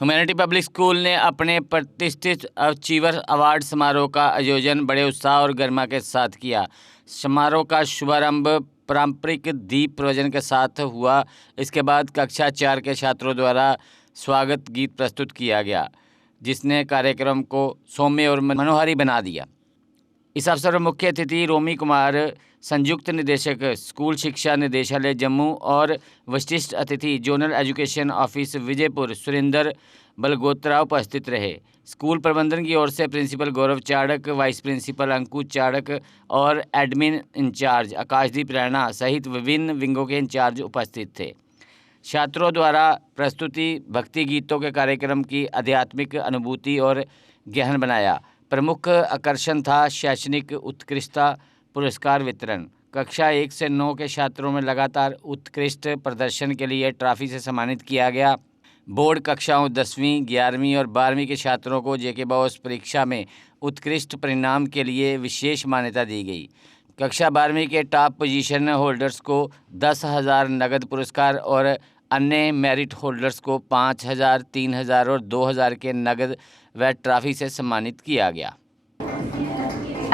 Humanity public school ने अपने प्रतिष्ठित अचीवर अवार्ड समारोह का आयोजन बड़े उत्साह और गरिमा के साथ किया। समारोह का शुभारंभ पारंपरिक दीप प्रज्वलन के साथ हुआ। इसके बाद कक्षा 4 के छात्रों द्वारा स्वागत गीत प्रस्तुत किया गया, जिसने कार्यक्रम को सौम्य और मनोहारी बना दिया। इस अवसर पर मुख्य अतिथि रोमी कुमार, संयुक्त निदेशक स्कूल शिक्षा निदेशालय जम्मू और विशिष्ट अतिथि zonal education office Vijaypur Surendra Balgotra उपस्थित रहे। स्कूल प्रबंधन की ओर से principal Gaurav Chadak, vice principal Ankush Chadak और एडमिन इंचार्ज आकाशदीप रैना सहित विभिन्न विंगों के इंचार्ज उपस्थित थे। छात्रों द्वारा प्रस्तुति भक्ति गीतों के कार्यक्रम की आध्यात्मिक अनुभूति और गहन बनाया। प्रमुख आकर्षण था शैक्षणिक उत्कृष्टता पुरस्कार वितरण। कक्षा 1 से 9 के छात्रों में लगातार उत्कृष्ट प्रदर्शन के लिए ट्रॉफी से सम्मानित किया गया। बोर्ड कक्षाओं 10वीं, 11वीं और 12वीं के छात्रों को जेके बॉस परीक्षा में उत्कृष्ट परिणाम के लिए विशेष मान्यता दी गई। कक्षा 12वीं के टॉप पोजीशन होल्डर्स को 10,000 नगद पुरस्कार और अन्य मेरिट होल्डर्स को 5,000, 3,000 और 2,000 के नगद व ट्रॉफी से सम्मानित किया गया। I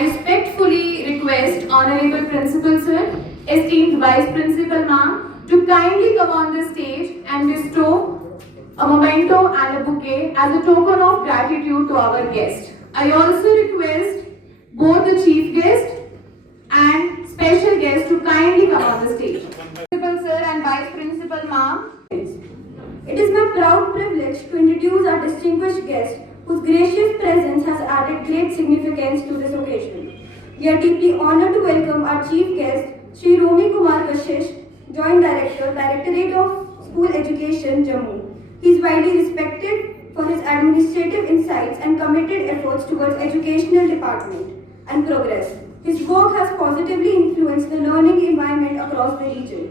respectfully request Honorable Principal Sir, esteemed Vice Principal Ma'am, to kindly come on the stage and bestow a memento and a bouquet as a token of gratitude to our guest. I also request both the Chief Guest and special guest to kindly come on the stage. Principal Sir and Vice Principal Ma'am. It is my proud privilege to introduce our distinguished guest, whose gracious presence has added great significance to this occasion. We are deeply honored to welcome our chief guest, Shri Romi Kumar Kashish, Joint Director, Directorate of School Education, Jammu. He is widely respected for his administrative insights and committed efforts towards educational department and progress. His work has positively influenced the learning environment across the region.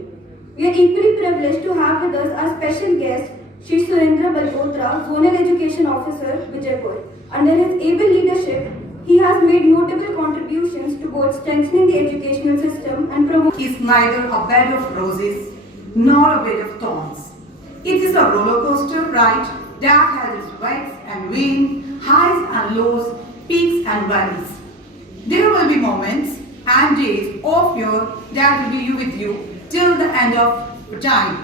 We are equally privileged to have with us our special guest, Shri Surendra Balgotra, Zonal Education Officer, Vijaypur. Under his able leadership, he has made notable contributions towards strengthening the educational system and promoting. Is neither a bed of roses nor a bed of thorns. It is a roller coaster ride that has its wets and winds, highs and lows, peaks and valleys. There will be moments and days of your that will be with you till the end of time.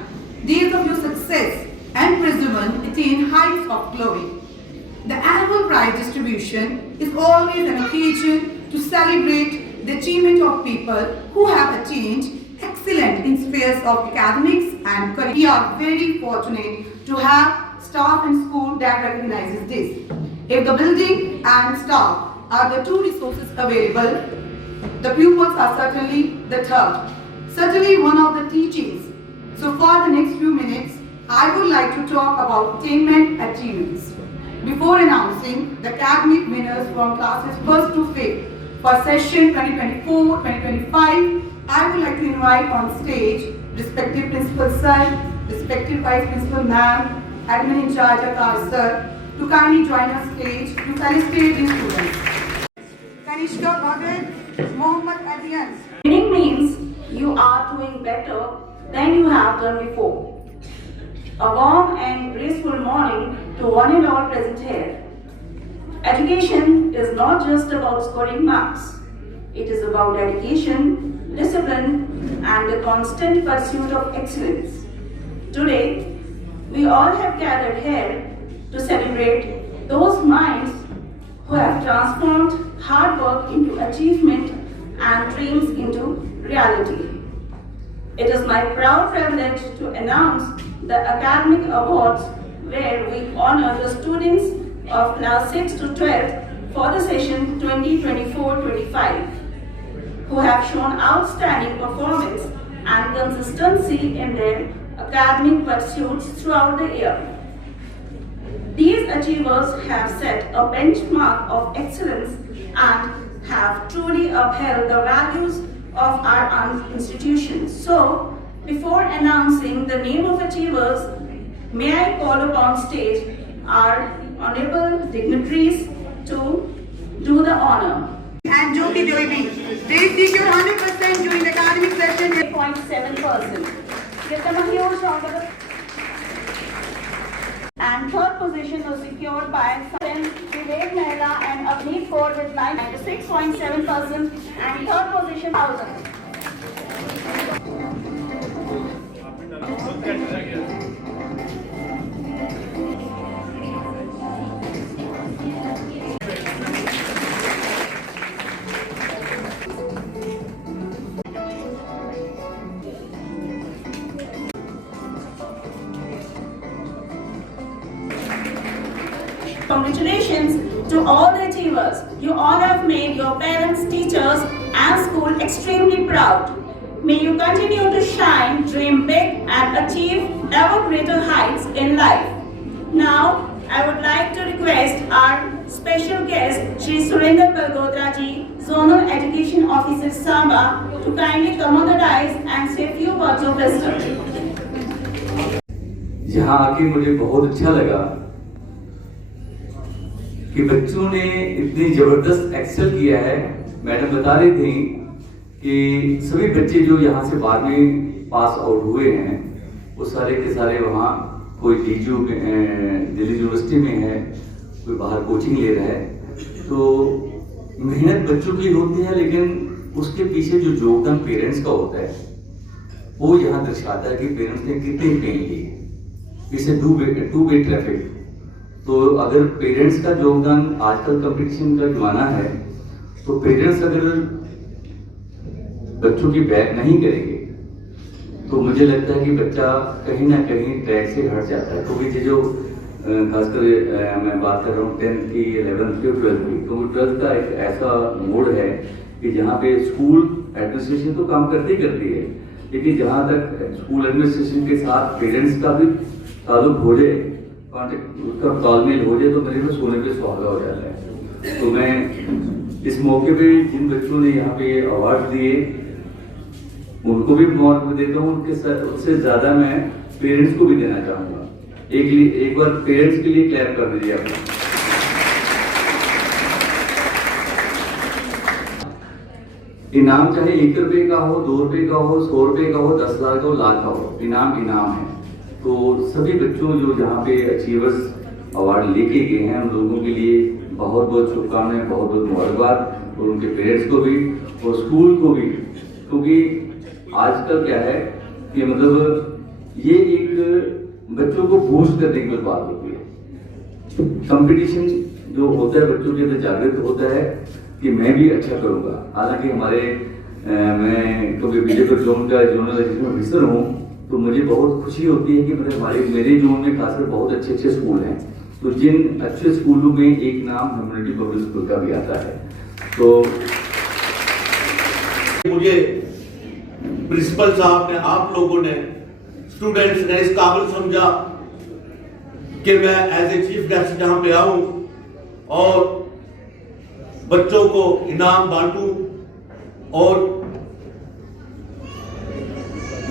Days of your success and perseverance attain heights of glory. The annual prize distribution is always an occasion to celebrate the achievement of people who have attained excellence in spheres of academics and career. We are very fortunate to have staff and school that recognizes this. If the building and staff are the two resources available, the pupils are certainly the third. Certainly one of the teachings. So for the next few minutes, I would like to talk about attainment achievements. Before announcing the academic winners from classes 1st to 5th for session 2024-2025, I would like to invite on stage respective Principal Sir, respective Vice Principal Ma'am, Admin in charge Akash Sir, to kindly join us stage to felicitate these students. Kanishka Bhagat, Mohammad Adian. Winning means you are doing better than you have done before. A warm and graceful morning to one and all present here. Education is not just about scoring marks. It is about dedication, discipline, and the constant pursuit of excellence. Today, we all have gathered here to celebrate those minds who have transformed hard work into achievement and dreams into reality. It is my proud privilege to announce the academic awards where we honor the students of class 6 to 12 for the session 2024-25 who have shown outstanding performance and consistency in their academic pursuits throughout the year. These achievers have set a benchmark of excellence and have truly upheld the values of our institution. So, before announcing the name of achievers, may I call upon stage our honorable dignitaries to do the honor. And Jyoti Joibi, they secured 100% during the academic session. 0.7%. Give them a huge round of applause. and third position was secured by Vivek Mehra and Avneet Kaur with 96.7% and third position 1000. Congratulations to all the achievers. You all have made your parents, teachers and school extremely proud. May you continue to shine, dream big and achieve ever greater heights in life. Now, I would like to request our special guest, Shri Surinder Balgotra ji, Zonal Education Officer Samba, to kindly come on the dais and say a few words of wisdom. यहाँ आके मुझे बहुत अच्छा लगा कि बच्चों ने इतनी जबरदस्त एक्सेल किया है। मैडम बता रही थी कि सभी बच्चे जो यहाँ से 12वीं पास आउट हुए हैं वो सारे के सारे वहाँ कोई DU दिल्ली यूनिवर्सिटी में है, कोई बाहर कोचिंग ले रहा है। तो मेहनत बच्चों की होती है, लेकिन उसके पीछे जो योगदान पेरेंट्स का होता है वो यहाँ दर्शाता है कि पेरेंट्स ने कितनी पेन ली। इसे टू वे ट्रैफिक। तो अगर पेरेंट्स का योगदान, आजकल कंपटीशन का जमाना है, तो पेरेंट्स अगर बच्चों की बैक नहीं करेंगे तो मुझे लगता है कि बच्चा कहीं ना कहीं ट्रैक से हट जाता है। तो ये जो खासकर मैं बात कर रहा हूँ 10th की, 11th की, 12th की, तो 12th का एक ऐसा मोड है कि जहाँ पे स्कूल एडमिनिस्ट्रेशन तो काम करती है, लेकिन जहाँ तक स्कूल एडमिनिस्ट्रेशन के साथ पेरेंट्स का भी ताल्लुक हो जाए, उसका तालमेल हो जाए, तो मेरे को सोने पे सुहागा हो जाता है। तो मैं इस मौके पे जिन बच्चों ने यहाँ पे अवार्ड दिए उनको भी मुबारक देता हूँ। उससे ज्यादा मैं पेरेंट्स को भी देना चाहूँगा। एक बार पेरेंट्स के लिए क्लैप कर दीजिए आप। इनाम चाहे 1 रुपए का हो, 2 रुपए का हो, 100 रुपए का हो, 10 लाख का हो, लाख का हो, इनाम है। तो सभी बच्चों जो जहाँ पे अचीवर्स अवार्ड लेके गए हैं उन लोगों के लिए बहुत बहुत शुभकामनाएं, बहुत बहुत मुबारकबाद, और उनके पेरेंट्स को भी और स्कूल को भी। क्योंकि आजकल क्या है कि मतलब ये एक बच्चों को बूस्ट करने की बात होती है। कंपटीशन जो होता है बच्चों के अंदर जागृत होता है कि मैं भी अच्छा करूँगा। हालांकि हमारे मैं क्योंकि विजयपुर जोन का जोनल एजुकेशन ऑफिसर हूँ, तो मुझे बहुत खुशी होती है कि मतलब मेरे जोन में खासकर बहुत अच्छे अच्छे स्कूल हैं। तो जिन अच्छे स्कूलों में एक नाम ह्यूमैनिटी पब्लिक स्कूल का भी आता है। तो मुझे प्रिंसिपल साहब ने, आप लोगों ने, स्टूडेंट्स ने इस काबिल समझा कि मैं एज ए चीफ गेस्ट यहाँ पे आऊं और बच्चों को इनाम बांटूं और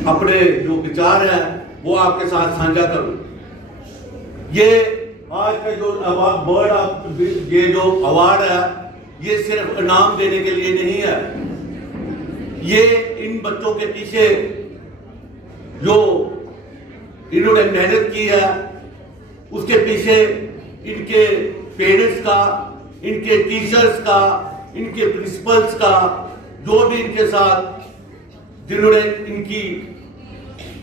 अपने जो विचार है वो आपके साथ साझा करूं। ये आज का जो अवार्ड, ये जो अवार्ड है, ये सिर्फ इनाम देने के लिए नहीं है। ये इन बच्चों के पीछे जो इन्होंने मेहनत की है उसके पीछे इनके पेरेंट्स का, इनके टीचर्स का, इनके प्रिंसिपल्स का, जो भी इनके साथ जिन्होंने इनकी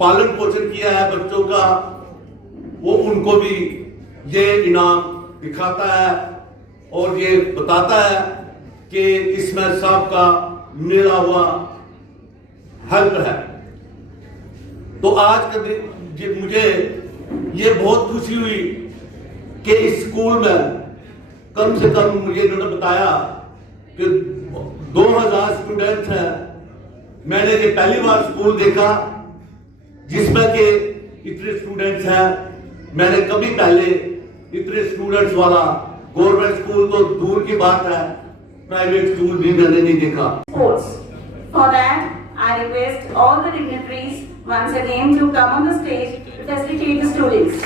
पालन पोषण किया है बच्चों का, वो उनको भी ये इनाम दिखाता है और ये बताता है कि इसमें सबका मिला हुआ हेल्प है। तो आज के दिन मुझे ये बहुत खुशी हुई कि इस स्कूल में कम से कम मुझे इन्होंने बताया कि 2000 स्टूडेंट्स हैं। मैंने ये पहली बार स्कूल देखा जिसमें कि इतने स्टूडेंट्स हैं। मैंने कभी पहले इतने स्टूडेंट्स वाला गवर्नमेंट स्कूल तो दूर की बात है, प्राइवेट स्कूल भी मैंने नहीं देखा। For that, I request all the dignitaries once again to come on the stage to facilitate the students.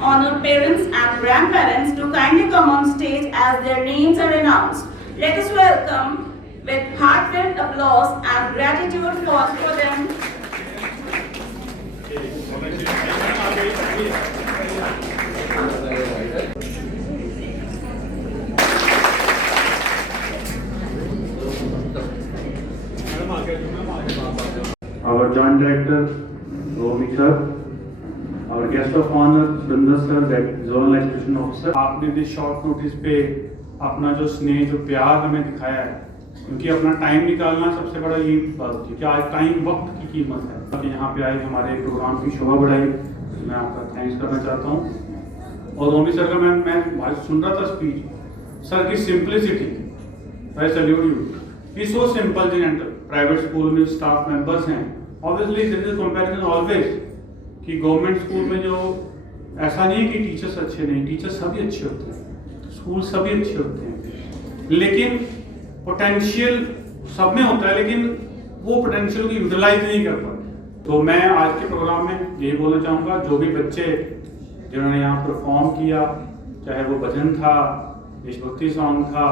Honored parents and grandparents to kindly come on stage as their names are announced. Let us welcome with heartfelt applause and gratitude gratitude pause for them. Our Joint Director, Romi Sir, our Guest of Honor, Surinder Sir, that Zonal Education Officer. आपने भी short notice पे अपना जो स्नेह जो प्यार हमें दिखाया है, क्योंकि अपना टाइम निकालना सबसे बड़ा ये बात थी कि आज टाइम वक्त की कीमत है। तो यहाँ पे आई हमारे प्रोग्राम की शोभा बढ़ाई, मैं आपका थैंक्स करना चाहता हूँ। और रोमी सर का मैं भाई सुन रहा था स्पीच, सर की simplicity, I salute you. He so simple gentle. Private school में स्टाफ मेंबर्स हैं, obviously there is comparison always कि गवर्नमेंट स्कूल में जो ऐसा नहीं है कि टीचर्स अच्छे नहीं, टीचर्स सभी अच्छे होते हैं, स्कूल सभी अच्छे होते हैं, लेकिन पोटेंशियल सब में होता है, लेकिन वो पोटेंशियल को यूटिलाइज नहीं कर पाते। तो मैं आज के प्रोग्राम में यही बोलना चाहूँगा, जो भी बच्चे जिन्होंने यहाँ परफॉर्म किया, चाहे वो भजन था, देशभक्ति सॉन्ग था,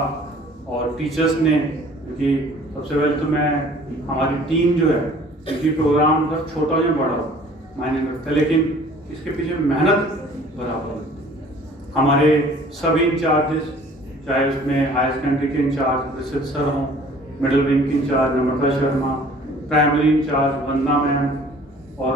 और टीचर्स ने, क्योंकि सबसे पहले तो मैं हमारी टीम जो है, क्योंकि प्रोग्राम अगर छोटा या बड़ा हो मायने रखता है, लेकिन इसके पीछे मेहनत बराबर है। हमारे सभी इंचार्जेस, चाहे उसमें हायर सेकेंडरी के इंचार्ज रिसित सर हों, मिडिल विंग के incharge Namrata Sharma, primary incharge Vandana ma'am, और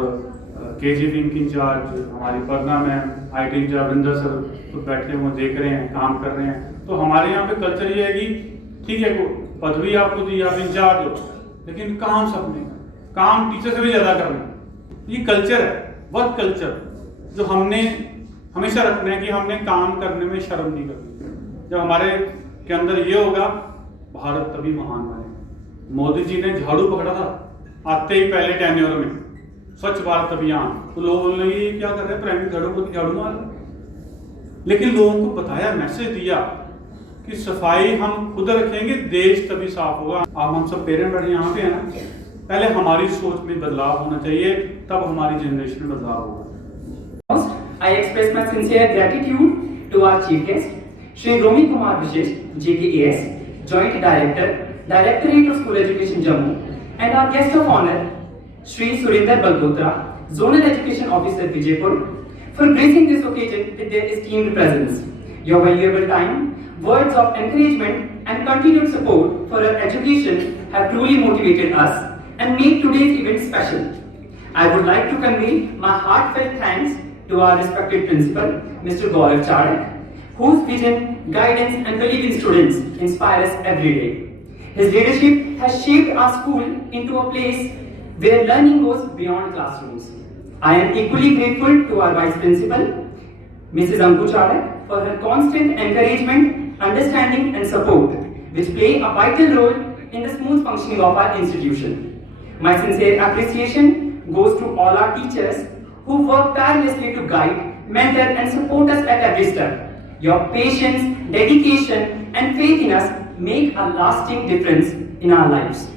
केजी विंग की इंचार्ज हमारी Parna ma'am, IT incharge Vrinda sir तो बैठे हुए देख रहे हैं, काम कर रहे हैं। तो हमारे यहाँ पे कल्चर ये है कि ठीक है, पदवी आपको दी, आप इंचार्ज हो, लेकिन काम सबने, काम टीचर से भी ज़्यादा करना। ये कल्चर है, वर्क कल्चर, जो हमने हमेशा रखना है कि हमने काम करने में शर्म नहीं करनी। जब हमारे के अंदर ये होगा, भारत तभी महान बने। मोदी जी ने झाड़ू पकड़ा था आते ही पहले टेन्योर में, स्वच्छ भारत अभियान, तो लोग बोलने लगे ये क्या कर रहे हैं, प्राइमरी झाड़ू मार, लेकिन लोगों को बताया, मैसेज दिया कि सफाई हम खुद रखेंगे, देश तभी साफ होगा। अब हम सब पेरेंट बैठे यहाँ पे हैं ना, पहले हमारी सोच में बदलाव होना चाहिए, तब हमारी जनरेशन में बदलाव होगा। I express my sincere gratitude to our chief guest, Shri Romi Kumar Vishesh, JKAS, Joint Director, Directorate of School Education Jammu, and our guest of honor, Shri Surinder Balgotra, Zonal Education Officer Vijaypur, for gracing this occasion with their esteemed presence. Your valuable time, words of encouragement and continued support for our education have truly motivated us and made today's event special. I would like to convey my heartfelt thanks to our respected principal, Mr. Gaurav Chadak, whose vision, guidance and belief in students inspire us every day. His leadership has shaped our school into a place where learning goes beyond classrooms. I am equally grateful to our Vice Principal, Mrs. Anku Chadak, for her constant encouragement, understanding and support, which play a vital role in the smooth functioning of our institution. My sincere appreciation goes to all our teachers who work tirelessly to guide, mentor and support us at every step. Your patience, dedication and faith in us make a lasting difference in our lives.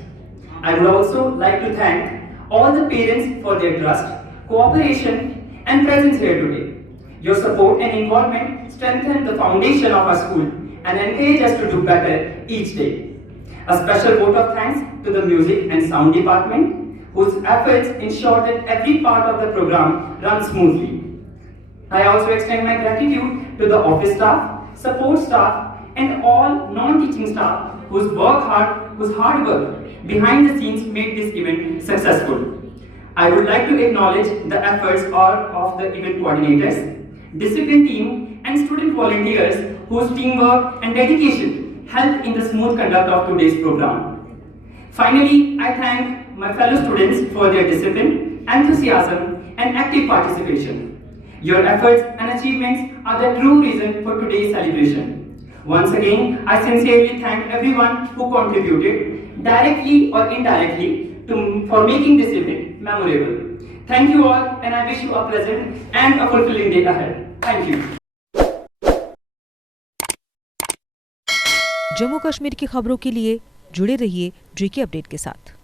I would also like to thank all the parents for their trust, cooperation and presence here today. Your support and involvement strengthen the foundation of our school and encourage us to do better each day. A special vote of thanks to the music and sound department, whose efforts ensure that every part of the program runs smoothly. I also extend my gratitude to the office staff, support staff and all non-teaching staff whose hard work behind the scenes made this event successful. I would like to acknowledge the efforts of the event coordinators, discipline team and student volunteers whose teamwork and dedication helped in the smooth conduct of today's program. Finally, I thank my fellow students for their discipline, enthusiasm and active participation. Your efforts and achievements are the true reason for today's celebration. Once again, I sincerely thank everyone who contributed directly or indirectly for making this event memorable. Thank you all and I wish you a pleasant and a fulfilling day ahead. Thank you. Jammu Kashmir की खबरों के लिए जुड़े रहिए JK update के साथ।